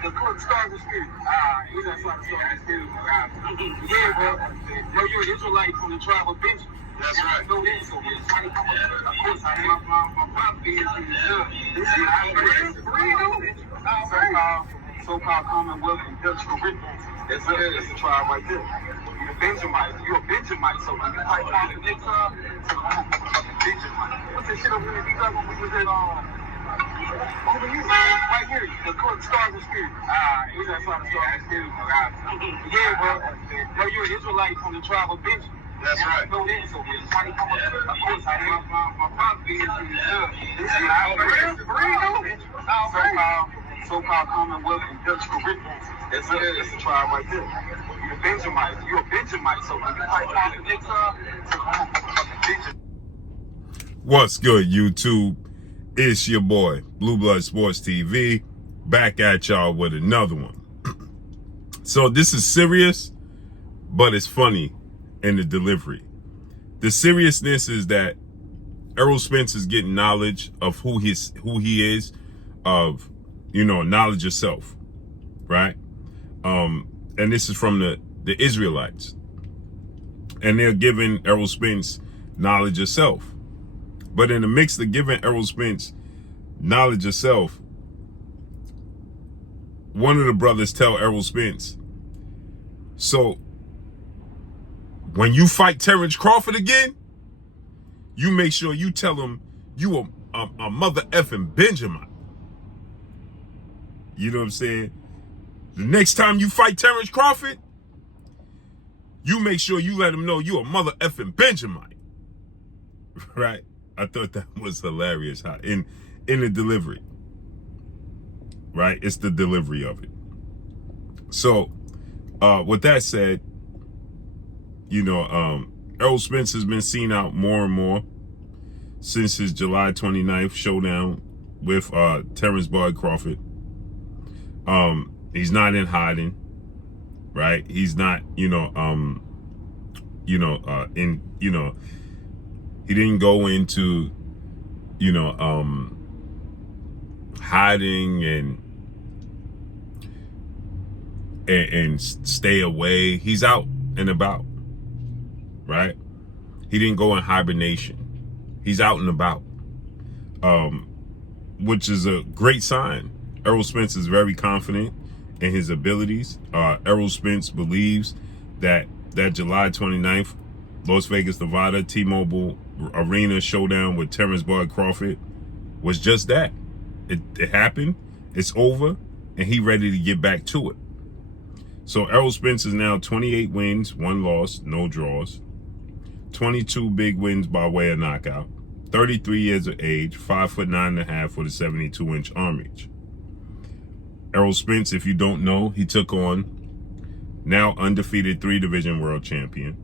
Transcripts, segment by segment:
The stars of spirit. He's not trying to start the spirit. Yeah, bro. No, you're an Israelite from the tribe of Benjamin. That's right. No, that. So, of course, I have my prophet is so-called Commonwealth and Dutch Caribbeans. That's a tribe right there. You're a Benjamite. You're a Benjamite. So when you fight off the next time, so I'm a Benjamite. What's that shit over there? These when we was at over here, right here, the stars of spirit. He's not trying to start the spirit. Yeah, bro. No, you're an Israelite from the tribe of Benjamin. That's right. No, that. So of course, I have my prophet is so-called Commonwealth and Dutch Caribbeans. That's a tribe right there. You're a Benjamite. You're a Benjamite. So when you fight off the next time, so I'm a Benjamite. What's good, YouTube? It's your boy, Blue Blood Sports TV, back at y'all with another one. So this is serious, but it's funny in the delivery. The seriousness is that Errol Spence is getting knowledge of who he is, of, knowledge of self, right? And this is from the Isrealites. And they're giving Errol Spence knowledge of self. But in the mix of giving Errol Spence knowledge of self, one of the brothers tell Errol Spence, so when you fight Terence Crawford again, you make sure you tell him you a mother effing Benjamin. You know what I'm saying? The next time you fight Terence Crawford, you make sure you let him know you a mother effing Benjamin. Right? I thought that was hilarious in the delivery. Right? It's the delivery of it. So, with that said, Errol Spence has been seen out more and more since his July 29th showdown with Terence Crawford. He's not in hiding, right? He's not, he didn't go into, hiding and stay away. He's out and about, right? He didn't go in hibernation. He's out and about, which is a great sign. Errol Spence is very confident in his abilities. Errol Spence believes that July 29th, Las Vegas, Nevada, T-Mobile Arena showdown with Terence Crawford was just that. It happened, it's over, and he ready to get back to it. So Errol Spence is now 28 wins, 1 loss, no draws, 22 big wins by way of knockout, 33 years of age, 5'9.5" with a 72-inch arm reach. Errol Spence, if you don't know, he took on now undefeated 3-division world champion,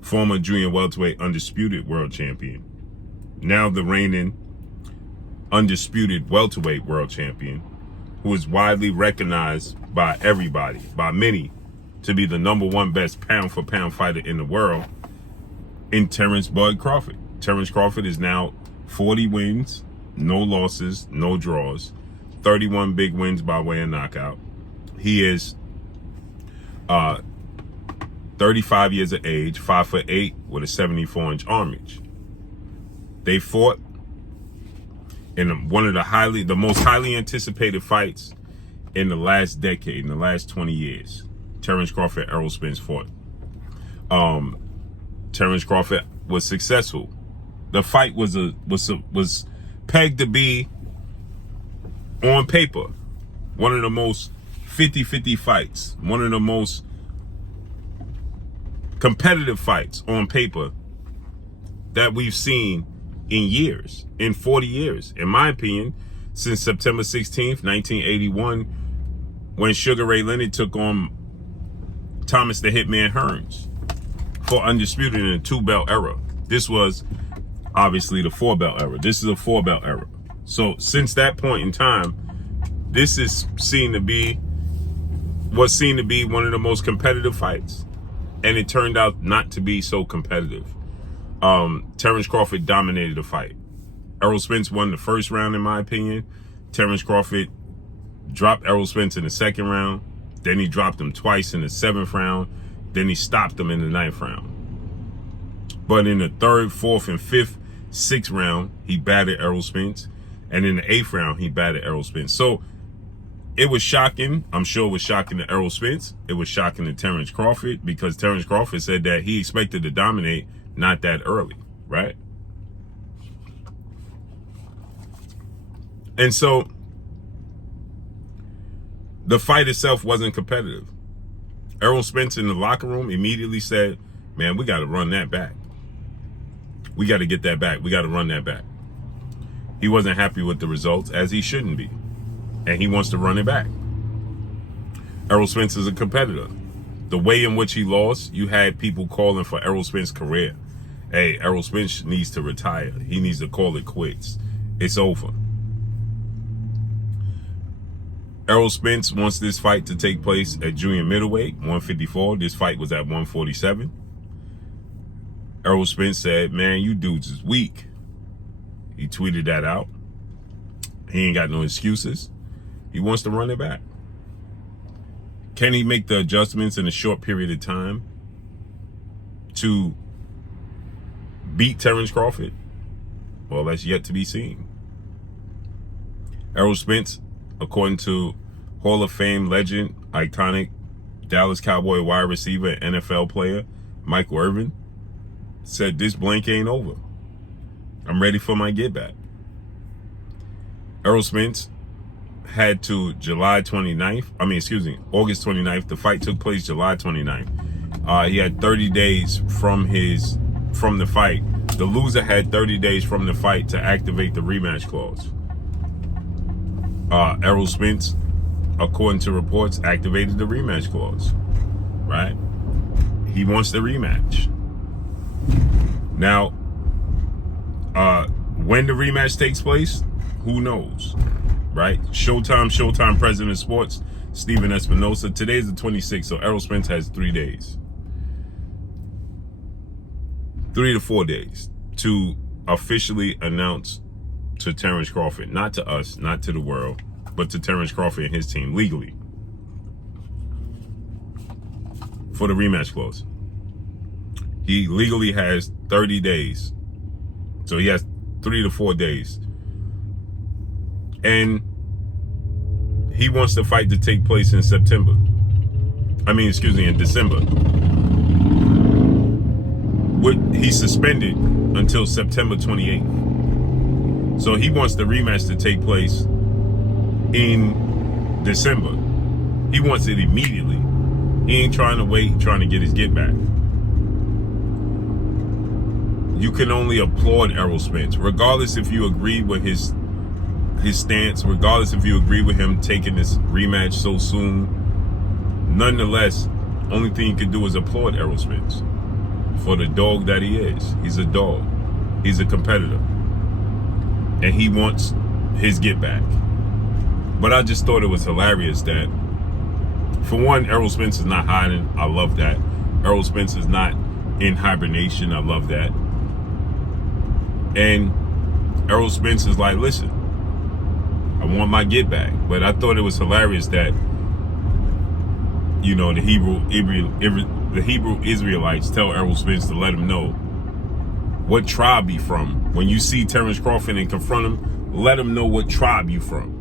former junior welterweight undisputed world champion, now the reigning undisputed welterweight world champion, who is widely recognized by everybody, by many, to be the #1 best pound-for-pound fighter in the world, in Terence Crawford. Terence Crawford is now 40 wins, no losses, no draws, 31 big wins by way of knockout. He is 35 years of age, 5'8" with a 74-inch arm reach. They fought in one of the most highly anticipated fights in the last decade, in the last 20 years. Terence Crawford, Errol Spence fought. Terence Crawford was successful. The fight was pegged to be, on paper, one of the most 50-50 fights, one of the most competitive fights on paper that we've seen in years, in 40 years, in my opinion, since September 16th, 1981, when Sugar Ray Leonard took on Thomas the Hitman Hearns for undisputed in a 2-belt era. This was obviously the 4-belt era. This is a 4-belt era. So since that point in time, this is seen to be one of the most competitive fights. And it turned out not to be so competitive. Terence Crawford dominated the fight. Errol Spence won the first round, in my opinion. Terence Crawford dropped Errol Spence in the 2nd round. Then he dropped him twice in the 7th round. Then he stopped him in the 9th round. But in the 3rd, 4th, and 5th, 6th round, he batted Errol Spence. And in the 8th round, he batted Errol Spence. So it was shocking. I'm sure it was shocking to Errol Spence. It was shocking to Terence Crawford, because Terence Crawford said that he expected to dominate not that early, right? And so the fight itself wasn't competitive. Errol Spence in the locker room immediately said, man, we got to run that back. We got to get that back. We got to run that back. He wasn't happy with the results, as he shouldn't be. And he wants to run it back. Errol Spence is a competitor. The way in which he lost, you had people calling for Errol Spence's career. Hey, Errol Spence needs to retire. He needs to call it quits. It's over. Errol Spence wants this fight to take place at junior middleweight, 154. This fight was at 147. Errol Spence said, man, you dudes is weak. He tweeted that out. He ain't got no excuses. He wants to run it back. Can he make the adjustments in a short period of time to beat Terence Crawford? Well, that's yet to be seen. Errol Spence, according to Hall of Fame legend, iconic Dallas Cowboy wide receiver, NFL player, Michael Irvin, said this blank ain't over. I'm ready for my get back. Errol Spence had to August 29th. The fight took place July 29th. He had 30 days from the fight. The loser had 30 days from the fight to activate the rematch clause. Errol Spence, according to reports, activated the rematch clause, right? He wants the rematch. Now, when the rematch takes place, who knows, right? Showtime president of sports, Steven Espinosa. Today's the 26th, so Errol Spence has 3 days. 3 to 4 days to officially announce to Terence Crawford, not to us, not to the world, but to Terence Crawford and his team legally for the rematch clause. He legally has 30 days. So he has 3 to 4 days. And he wants the fight to take place in December. He's suspended until September 28th. So he wants the rematch to take place in December. He wants it immediately. He ain't trying to wait, trying to get his get back. You can only applaud Errol Spence, regardless if you agree with his stance, regardless if you agree with him taking this rematch so soon. Nonetheless, only thing you can do is applaud Errol Spence for the dog that he is. He's a dog. He's a competitor. And he wants his get back. But I just thought it was hilarious that, for one, Errol Spence is not hiding. I love that. Errol Spence is not in hibernation. I love that. And Errol Spence is like, listen, I want my get back. But I thought it was hilarious that, you know, the Hebrew Isrealites tell Errol Spence to let him know what tribe he from. When you see Terence Crawford and confront him, let him know what tribe you from.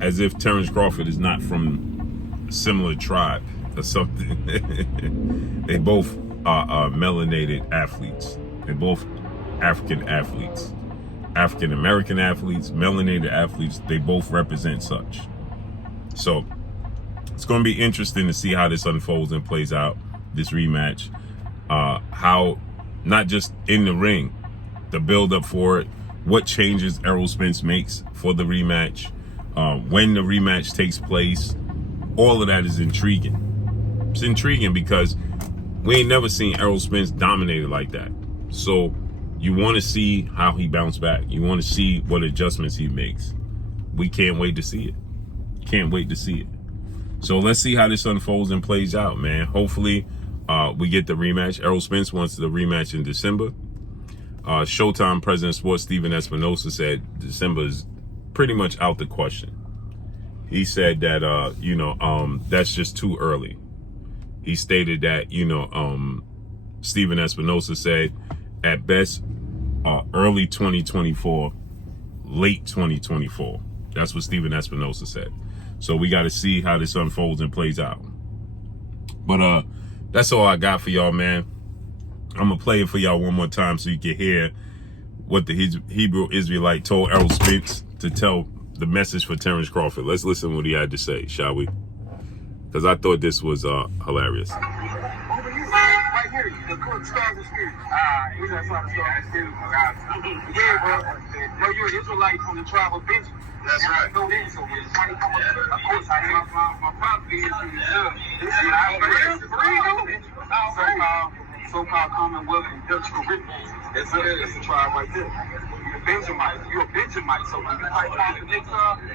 As if Terence Crawford is not from a similar tribe or something. They both are melanated athletes. They're both African athletes. African American athletes, melanated athletes, they both represent such. So it's going to be interesting to see how this unfolds and plays out, this rematch. How, not just in the ring, the build up for it, what changes Errol Spence makes for the rematch, when the rematch takes place. All of that is intriguing. It's intriguing because we ain't never seen Errol Spence dominated like that. So you want to see how he bounced back. You want to see what adjustments he makes. We can't wait to see it. Can't wait to see it. So let's see how this unfolds and plays out, man. Hopefully we get the rematch. Errol Spence wants the rematch in December. Showtime president of sports Steven Espinosa said December is pretty much out the question. he said that that's just too early. He stated that Stephen Espinosa said at best early 2024, late 2024. That's what Stephen Espinosa said. So we got to see how this unfolds and plays out. But that's all I got for y'all, man. I'm gonna play it for y'all one more time so you can hear what the Hebrew Israelite told Errol Spence to tell the message for Terence Crawford. Let's listen to what he had to say, shall we? Because I thought this was hilarious. Over here, right here, the court stars the spirit. He's that's why the stars the spirit. Yeah, bro. No, you're an Israelite from the tribe of Benjamin. That's right. No, that. So when somebody come up, of course, I have my property is in the judge. So-called Commonwealth and Dutch Caribbean. That's the tribe right there. You're a Benjamite. You're a Benjamite. So when you fight Crawford next time,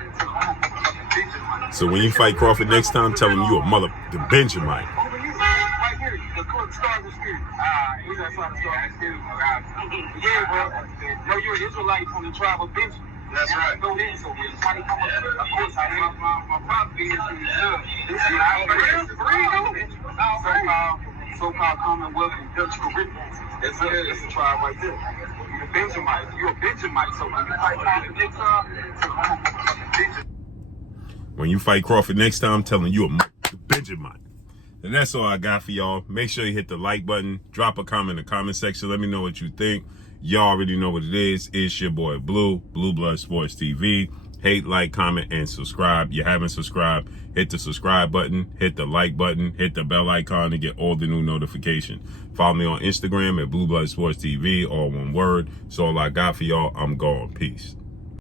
Benjamite. So when you fight Crawford next time, tell him you a the Benjamite. Over here, right here, the court stars the spirit. He's that's why the stars the spirit. Yeah, bro. No, you're an Israelite from the tribe of Benjamin. That's right. No, that. So when somebody come up, of course, I have my property is in the judge. So-called Commonwealth and Dutch Caribbean. That's the tribe right there. You're a Benjamite. You're a Benjamite. So when you fight Crawford next time, Benjamite. When you fight Crawford next time, tell him you a Benjamite. And that's all I got for y'all. Make sure you hit the like button. Drop a comment in the comment section. Let me know what you think. Y'all already know what it is. It's your boy Blue Blood Sports TV. Hate, like, comment, and subscribe. You haven't subscribed, hit the subscribe button, hit the like button, hit the bell icon to get all the new notifications. Follow me on Instagram at Blue Blood Sports TV, all one word. So all I got for y'all. I'm gone. Peace.